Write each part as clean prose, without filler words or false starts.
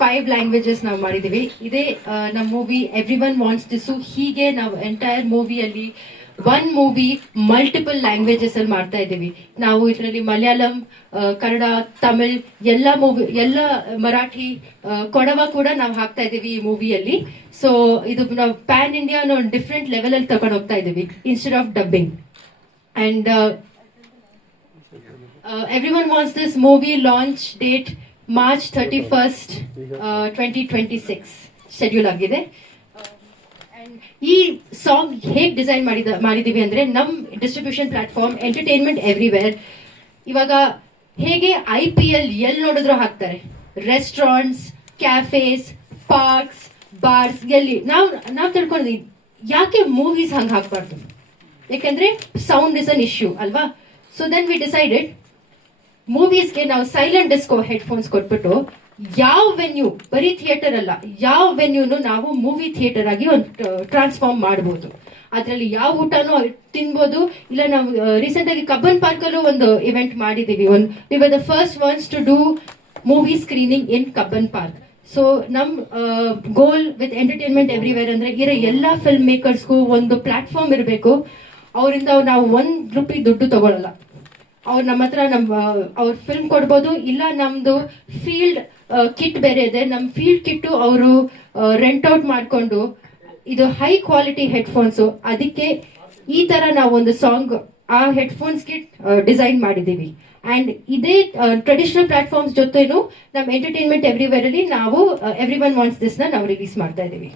5 languages ನಾವು ಮಾಡಿದೀವಿ. ಇದೇ ನಮ್ಮ ಮೂವಿ ಎವ್ರಿವನ್ ವಾಂಟ್ಸ್ ದಿಸ್. ಹೀಗೆ ನಾವು ಎಂಟೈರ್ ಮೂವಿಯಲ್ಲಿ ಒನ್ ಮೂವಿ ಮಲ್ಟಿಪಲ್ ಲ್ಯಾಂಗ್ವೇಜಸ್ ಅಲ್ಲಿ ಮಾಡ್ತಾ ಇದ್ದೀವಿ. ನಾವು ಇದರಲ್ಲಿ ಮಲಯಾಳಂ, ಕನ್ನಡ, ತಮಿಳ್ ಎಲ್ಲ ಮರಾಠಿ, ಕೊಡವ ಕೂಡ ನಾವು ಹಾಕ್ತಾ ಇದ್ದೀವಿ ಈ ಮೂವಿಯಲ್ಲಿ. ಸೊ ಇದು ನಾವು ಪ್ಯಾನ್ ಇಂಡಿಯಾ ಡಿಫ್ರೆಂಟ್ ಲೆವೆಲ್ ಅಲ್ಲಿ ತಗೊಂಡು ಹೋಗ್ತಾ ಇದ್ದೀವಿ instead of dubbing. And everyone wants this movie launch date March 31st, 2026 schedule ಆಗಿದೆ. ಈ ಸಾಂಗ್ ಹೇಗೆ ಡಿಸೈನ್ ಮಾಡಿದೀವಿ ಅಂದ್ರೆ ನಮ್ ಡಿಸ್ಟ್ರಿಬ್ಯೂಷನ್ ಪ್ಲಾಟ್ಫಾರ್ಮ್ ಎಂಟರ್ಟೈನ್ಮೆಂಟ್ ಎವ್ರಿವೇರ್ ಇವಾಗ ಹೇಗೆ IPL ಎಲ್ಲಿ ನೋಡಿದ್ರು ಹಾಕ್ತಾರೆ, ರೆಸ್ಟೋರೆಂಟ್ಸ್, ಕ್ಯಾಫೇಸ್, ಪಾರ್ಕ್ಸ್, ಬಾರ್ಸ್, ಎಲ್ಲಿ ನಾವು ತಿಳ್ಕೊಂಡಿದ್ವಿ ಯಾಕೆ ಮೂವೀಸ್ ಹಂಗೆ ಹಾಕ್ಬಾರ್ದು, ಯಾಕಂದ್ರೆ ಸೌಂಡ್ ಇಸ್ ಅನ್ ಇಶ್ಯೂ ಅಲ್ವಾ. ಸೊ ದೆನ್ ವಿ ಡಿಸೈಡೆಡ್ ಮೂವೀಸ್ಗೆ ನಾವು ಸೈಲೆಂಟ್ ಡಿಸ್ಕೋ ಹೆಡ್ಫೋನ್ಸ್ ಕೊಟ್ಬಿಟ್ಟು ಯಾವ ವೆನ್ಯೂ, ಬರೀ ಥಿಯೇಟರ್ ಅಲ್ಲ, ಯಾವ ವೆನ್ಯೂನು ನಾವು ಮೂವಿ ಥಿಯೇಟರ್ ಆಗಿ ಒಂದು ಟ್ರಾನ್ಸ್ಫಾರ್ಮ್ ಮಾಡಬಹುದು. ಅದರಲ್ಲಿ ಯಾವ ಊಟನೂ ತಿನ್ಬೋದು. ಇಲ್ಲ ನಾವು ರೀಸೆಂಟ್ ಆಗಿ ಕಬ್ಬನ್ ಪಾರ್ಕ್ ಅಲ್ಲೂ ಒಂದು ಇವೆಂಟ್ ಮಾಡಿದೀವಿ. We were the first ones to do movie screening in Cubbon Park. So ನಮ್ ಗೋಲ್ ವಿತ್ ಎಂಟರ್ಟೈನ್ಮೆಂಟ್ ಎವ್ರಿವೇರ್ ಅಂದ್ರೆ ಇರೋ ಎಲ್ಲಾ ಫಿಲ್ಮ್ ಮೇಕರ್ಸ್ಗೂ ಒಂದು ಪ್ಲಾಟ್ಫಾರ್ಮ್ ಇರಬೇಕು. ಅವರಿಂದ ನಾವು ₹1 ದುಡ್ಡು ತಗೊಳ್ಳಲ್ಲ. ಅವ್ರು ನಮ್ಮ ಹತ್ರ ಅವ್ರ ಫಿಲ್ಮ್ ಕೊಡ್ಬೋದು. ಇಲ್ಲ ನಮ್ದು ಫೀಲ್ಡ್ ಕಿಟ್ ಬೇರೆ ಇದೆ, ನಮ್ ಫೀಲ್ಡ್ ಕಿಟ್ ಅವರು ರೆಂಟ್ ಔಟ್ ಮಾಡ್ಕೊಂಡು ಇದು ಹೈ ಕ್ವಾಲಿಟಿ ಹೆಡ್ಫೋನ್ಸ್, ಅದಕ್ಕೆ ಈ ತರ ನಾವು ಒಂದು ಸಾಂಗ್ ಆ ಹೆಡ್ಫೋನ್ಸ್ ಕಿಟ್ ಡಿಸೈನ್ ಮಾಡಿದೀವಿ. ಅಂಡ್ ಇದೇ ಟ್ರೆಡಿಷನಲ್ ಪ್ಲಾಟ್ಫಾರ್ಮ್ಸ್ ಜೊತೆನು ನಮ್ ಎಂಟರ್ಟೈನ್ಮೆಂಟ್ ಎವ್ರಿವೇರ್ ಅಲ್ಲಿ ನಾವು ಎವ್ರಿವನ್ ವಾಂಟ್ಸ್ ದಿಸ್ ನ ನಾವು ರಿಲೀಸ್ ಮಾಡ್ತಾ ಇದೀವಿ.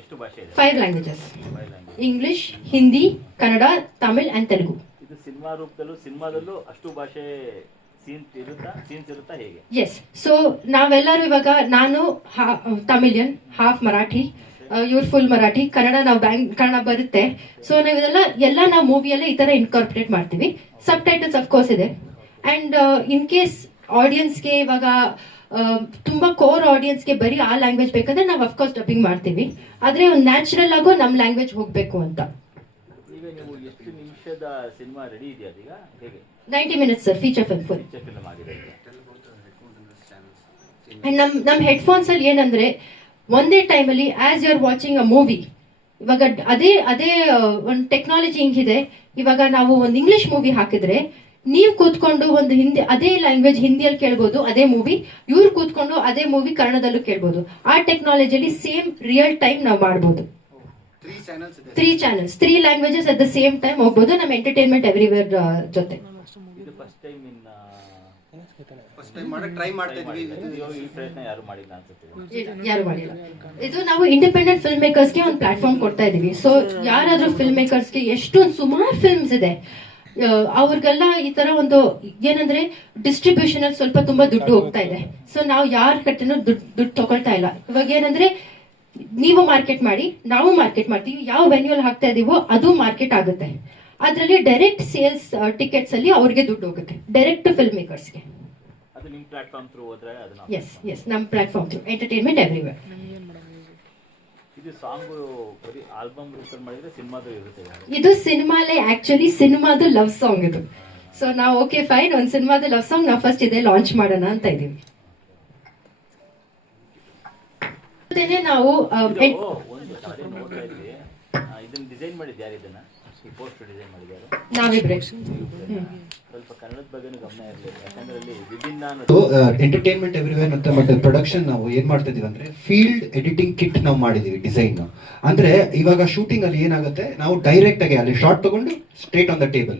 ಎಷ್ಟು ಭಾಷೆ ಇದೆ? 5 languages. English, Hindi, Kannada, Tamil and Telugu. ಇದು ಸಿನಿಮಾ ರೂಪದಲ್ಲೂ ಸಿನಿಮಾದಲ್ಲೂ ಅಷ್ಟು ಭಾಷೆ ಸೀನ್ಸ್ ಇರುತ್ತಾ ಹೇಗೆ? ಎಸ್. ಸೊ ನಾವೆಲ್ಲರೂ ಇವಾಗ ನಾನು ತಮಿಳಿಯನ್, ಹಾಫ್ ಮರಾಠಿ, ಇವ್ರು ಫುಲ್ ಮರಾಠಿ, ಕನ್ನಡ ನಾವು ಕನ್ನಡ ಬರುತ್ತೆ. ಸೊ ನಾವೆಲ್ಲ ನಾವು ಮೂವಿಯಲ್ಲೇ ಈ ತರ ಇನ್ಕಾರ್ಪೊರೇಟ್ ಮಾಡ್ತೀವಿ. ಸಬ್ ಟೈಟಲ್ಸ್ ಅಫ್ಕೋರ್ಸ್ ಇದೆ. ಅಂಡ್ ಇನ್ ಕೇಸ್ ಆಡಿಯನ್ಸ್ಗೆ ಇವಾಗ ತುಂಬಾ ಕೋರ್ ಆಡಿಯನ್ಸ್ಗೆ ಬರೀ ಆ ಲ್ಯಾಂಗ್ವೇಜ್ ಬೇಕಂದ್ರೆ ನಾವು ಅಫ್ಕೋರ್ಸ್ ಡಬ್ಬಿಂಗ್ ಮಾಡ್ತೀವಿ. ಆದ್ರೆ ಒಂದು ನ್ಯಾಚುರಲ್ ಆಗೋ ನಮ್ ಲ್ಯಾಂಗ್ವೇಜ್ ಹೋಗ್ಬೇಕು ಅಂತ. ಈಗ ನೀವು ಎಷ್ಟು ನಿಮಿಷದ ಸಿನಿಮಾ ರೆಡಿ ಇದೆಯಾ ಈಗ? ಹೇಗೆ? 90 minutes ಸರ್, ಫೀಚರ್ ಫಿಲ್ಮ್ ಫುಲ್. ಫಿಲ್ಮ್ ಆಗಿದೆ. ನಮ್ ಹೆಡ್ಫೋನ್ಸ್ ಅಲ್ಲಿ ಏನಂದ್ರೆ ಒಂದೇ ಟೈಮ್ ಅಲ್ಲಿ as you are watching a movie, ಇವಾಗ ಅದೇ ಒಂದು ಟೆಕ್ನಾಲಜಿ ಹಿಂಗಿದೆ. ಇವಾಗ ನಾವು ಒಂದು ಇಂಗ್ಲಿಷ್ ಮೂವಿ ಹಾಕಿದ್ರೆ ನೀವು ಕೂತ್ಕೊಂಡು ಒಂದು ಹಿಂದಿ ಅದೇ ಲ್ಯಾಂಗ್ವೇಜ್ ಹಿಂದಿಯಲ್ಲಿ ಕೇಳ್ಬೋದು ಅದೇ ಮೂವಿ, ಇವ್ರು ಕೂತ್ಕೊಂಡು ಅದೇ ಮೂವಿ ಕನ್ನಡದಲ್ಲೂ ಕೇಳ್ಬೋದು. ಆ ಟೆಕ್ನಾಲಜಿಲಿ ಸೇಮ್ ರಿಯಲ್ ಟೈಮ್ ನಾವು ಮಾಡ್ಬೋದು. 3 channels 3 languages at the same time ಹೋಗ್ಬೋದು ನಮ್ಮ ಎಂಟರ್ಟೈನ್ಮೆಂಟ್ ಎವ್ರಿವೇರ್ ಜೊತೆ. ಯಾರು ಮಾಡಿಲ್ಲ. ಇದು ನಾವು ಇಂಡಿಪೆಂಡೆಂಟ್ ಫಿಲ್ಮ್ ಮೇಕರ್ಸ್ಗೆ ಒಂದು ಪ್ಲಾಟ್ಫಾರ್ಮ್ ಕೊಡ್ತಾ ಇದೀವಿ. ಸೊ ಯಾರಾದ್ರೂ ಫಿಲ್ಮ್ ಮೇಕರ್ಸ್ಗೆ ಎಷ್ಟೊಂದು ಸುಮಾರು ಫಿಲ್ಮ್ಸ್ ಇದೆ, ಅವ್ರಿಗೆಲ್ಲ ಈ ತರ ಒಂದು ಏನಂದ್ರೆ ಡಿಸ್ಟ್ರಿಬ್ಯೂಷನ್ ಅಲ್ಲಿ ಸ್ವಲ್ಪ ತುಂಬಾ ದುಡ್ಡು ಹೋಗ್ತಾ ಇದೆ. ಸೊ ನಾವು ಯಾರ ಕಟ್ಟೆನೂ ದುಡ್ಡು ತಗೊಳ್ತಾ ಇಲ್ಲ. ಇವಾಗ ಏನಂದ್ರೆ ನೀವು ಮಾರ್ಕೆಟ್ ಮಾಡಿ, ನಾವು ಮಾರ್ಕೆಟ್ ಮಾಡ್ತೀವಿ, ಯಾವ ವೆನ್ಯೂಲ್ ಹಾಕ್ತಾ ಇದೀವೋ ಅದು ಮಾರ್ಕೆಟ್ ಆಗುತ್ತೆ. ಅದ್ರಲ್ಲಿ ಡೈರೆಕ್ಟ್ ಸೇಲ್ಸ್ ಟಿಕೆಟ್ಸ್ ಅಲ್ಲಿ ಅವ್ರಿಗೆ ದುಡ್ಡು ಹೋಗುತ್ತೆ, ಡೈರೆಕ್ಟ್ ಫಿಲ್ಮ್ ಮೇಕರ್ಸ್ಗೆ. ಎಸ್ ನಮ್ ಪ್ಲಾಟ್ಫಾರ್ಮ್ ಥ್ರೂ ಎಂಟರ್ಟೈನ್ಮೆಂಟ್ ಎವ್ರಿವೇರ್. ಇದು ಸಿನಿಮಾಲೇ ಆಕ್ಚುಲಿ ಸಿನಿಮಾದು ಲವ್ ಸಾಂಗ್ ಇದು. ಸೊ ನಾವು ಓಕೆ ಫೈನ್, ಒಂದು ಸಿನಿಮಾದ ಲವ್ ಸಾಂಗ್ ನಾವು ಫಸ್ಟ್ ಇದೇ ಲಾಂಚ್ ಮಾಡೋಣ ಅಂತ ಇದೀವಿ. ನಾವು ನಾವಿಬ್ರೆ ಎಂಟರ್ಟೈನ್ಮೆಂಟ್ ಎವ್ರಿವೇರ್ ಅಂತ ಮತ್ತೆ ಪ್ರೊಡಕ್ಷನ್ ನಾವು ಏನ್ ಮಾಡ್ತಾ ಇದೀವಿ ಅಂದ್ರೆ ಫೀಲ್ಡ್ ಎಡಿಟಿಂಗ್ ಕಿಟ್ ನಾವು ಮಾಡಿದೀವಿ ಡಿಸೈನ್. ಅಂದ್ರೆ ಇವಾಗ ಶೂಟಿಂಗ್ ಅಲ್ಲಿ ಏನಾಗುತ್ತೆ, ನಾವು ಡೈರೆಕ್ಟ್ ಆಗಿ ಅಲ್ಲಿ ಶಾರ್ಟ್ ತಗೊಂಡು straight on the table,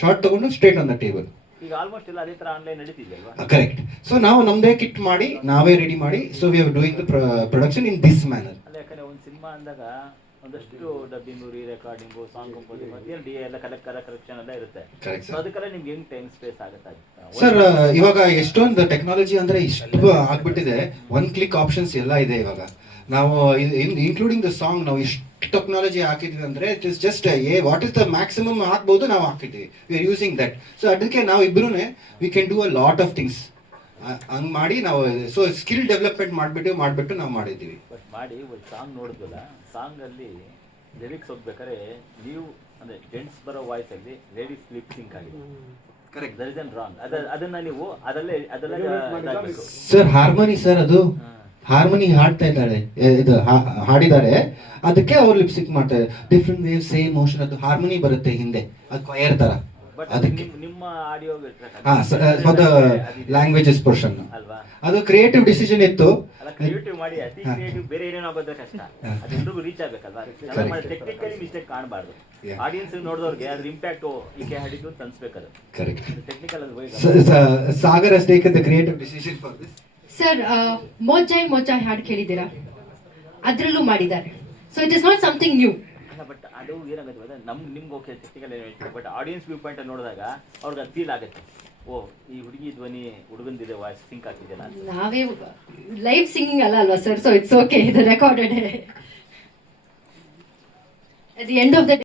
short ತಗೊಂಡು ಸ್ಟ್ರೇಟ್ ಆನ್ ದ ಟೇಬಲ್. ಈಗ ಆಲ್ಮೋಸ್ಟ್ ಎಲ್ಲ ಅದೇ ತರ ಆನ್ಲೈನ್ ನಡೀತಿದೆಯಲ್ವಾ? ಕರೆಕ್ಟ್. ಸೊ ನಾವು ನಮ್ದೇ ಕಿಟ್ ಮಾಡಿ ನಾವೇ ರೆಡಿ ಮಾಡಿ, so we are doing the production in this manner. ಅಲ್ಲ, ಯಾಕಂದ್ರೆ ಒಂದು ಸಿನಿಮಾ ಅಂದಾಗ ಒಂದಷ್ಟು ಡಬ್ಬಿಂಗು, ರೀ ರೆಕಾರ್ಡಿಂಗು, ಸಾಂಗ್ ಕಂಪೋಸಿಂಗ್ ಮತ್ತೆ ಡಿ ಎಲ್ಲ ಕಲೆಕ್ಷನ್ ಎಲ್ಲ ಇರುತ್ತೆ. ಸೊ ಅದಕ್ಕೆಲ್ಲ ನಿಮ್ಗೆ ಹೆಂಗ್ ಟೈಮ್ ಸ್ಪೇಸ್ ಆಗುತ್ತೆ ಸರ್? ಇವಾಗ ಎಷ್ಟೊಂದು ಟೆಕ್ನಾಲಜಿ ಅಂದ್ರೆ ಇಷ್ಟು ಆಗ್ಬಿಟ್ಟಿದೆ, ಒನ್ ಕ್ಲಿಕ್ ಆಪ್ಷನ್ಸ್ ಎಲ್ಲ ಇದೆ ಇವಾಗ. ನಾವು ಇನ್ಕ್ಲೂಡಿಂಗ್ ದ ಸಾಂಗ್ ನಾವು ಇಷ್ಟು ಟೆಕ್ನಾಲಜಿ ಹಾಕಿದ್ವಿ ಅಂದ್ರೆ it is just what is the maximum ಹಾಕ್ಬೋದು ನಾವು ಹಾಕಿದ್ವಿ. We are using that. So ಅದಕ್ಕೆ ನಾವು ಇಬ್ರು we can do a lot of things ಹಂಗ್ ಮಾಡಿ ನಾವು ಸೊ ಸ್ಕಿಲ್ ಡೆವಲಪ್ಮೆಂಟ್ ಮಾಡ್ಬಿಟ್ಟು ನಾವು ಮಾಡಿದ್ದೀವಿ. ಬಟ್ ಮಾಡಿ ಒಂದು ಸಾಂಗ್ ನೋಡಿದ್ವಲ್ಲ, ಸಾಂಗ್ ಅಲ್ಲಿ ಲಿರಿಕ್ಸ್ ಹೋಗ್ಬೇಕಾದ್ರೆ ನೀವು ಅಂದ್ರೆ ಜೆಂಟ್ಸ್ ಬರೋ ವಾಯ್ಸ್ ಅಲ್ಲಿ ಲೇಡೀಸ್ ಲಿಪ್ ಸಿಂಕ್ ಆಗಿದೆ. Correct. There is an wrong. ಅದನ್ನ ನೀವು ಅದೆಲ್ಲ ಇದಾಗಬೇಕು. ಸರ್ ಹಾರ್ಮೋನಿ ಸರ್ ಅದು ಹಾರ್ಮೋನಿ ಹಾಡ್ತಾ ಇದ್ದಾಳೆ, ಇದು ಹಾಡಿದ್ದಾರೆ, ಅದಕ್ಕೆ ಅವ್ರು ಲಿಪ್ಸಿಕ್ ಮಾಡ್ತಾರೆ. ಡಿಫ್ರೆಂಟ್ ವೇವ್ ಸೇಮ್ ಮೋಷನ್, ಅದು ಹಾರ್ಮೋನಿ ಬರುತ್ತೆ ಹಿಂದೆ, ಅದು ಕ್ವಯರ್ ತರ. ಬಟ್ ಅದಕ್ಕೆ ನಿಮ್ಮ audio for the languages portion ಅಲ್ವಾ? ಅದು ಕ್ರಿಯೇಟಿವ್ ಡಿಸಿಷನ್ ಇತ್ತು. ಅಲ್ಲ, ಕ್ರಿಯೇಟಿವ್ ಮಾಡಿ ಅತಿ ಕ್ರಿಯೇಟಿವ್ ಬೇರೆ ಏನೇನೋ ಆಗೋದ್ರೆ ಕಷ್ಟ. ಅದೆಲ್ಲರಿಗೂ ರೀಚ್ ಆಗ್ಬೇಕಲ್ವಾ? ಟೆಕ್ನಿಕಲಿ ಮಿಸ್ಟೇಕ್ ಕಾಣಬಾರ್ದು. ಆಡಿಯನ್ಸ್ ನೋಡಿದವ್ರಿಗೆ ಅದ್ರ ಇಂಪ್ಯಾಕ್ಟ್ ಈಕೆ ಹಾಡಿದ್ದು ಅಂತ ಅನ್ಸ್ಬೇಕದು. ಕರೆಕ್ಟ್. ಟೆಕ್ನಿಕಲ್ ಅದು ಹೋಗಿ Sagar has taken the creative decision for this. Sir ಮೋಜಾಯ್ ಮೋಜಾಯ್ ಹಾಡು ಕೇಳಿದ್ದೀರಾ? ಅದರಲ್ಲೂ ಮಾಡಿದ್ದಾರೆ. So it is not something new. ಅಲ್ಲ, ಬಟ್ ಅದು ಏನಾಗುತ್ತೆ ಗೊತ್ತಾ, ನಿಮ್ಗೆ ಓಕೆ ಟೆಕ್ನಿಕಲ್ ಏನು ಹೇಳ್ತೀವಿ, ಬಟ್ ಆಡಿಯನ್ಸ್ ವ್ಯೂ ಪಾಯಿಂಟ್ ಅಲ್ಲಿ ನೋಡಿದಾಗ ಅವ್ರಿಗೆ ಅದು ಫೀಲ್ ಆಗುತ್ತೆ, ಓ ಈ ಹುಡುಗಿ ಧ್ವನಿ ಹುಡುಗಂದಿದೆ, ವಾಯ್ಸ್ ಸಿಂಕ್ ಆಗ್ತಿದೆಯಲ್ಲ ಅಂತ. ನಾವೇ ಲೈವ್ ಸಿಂಗಿಂಗ್ ಅಲ್ವಾ ಸರ್, ಸೊ ಇಟ್ಸ್ ಓಕೆ, ಇದು recorded. At the end of the day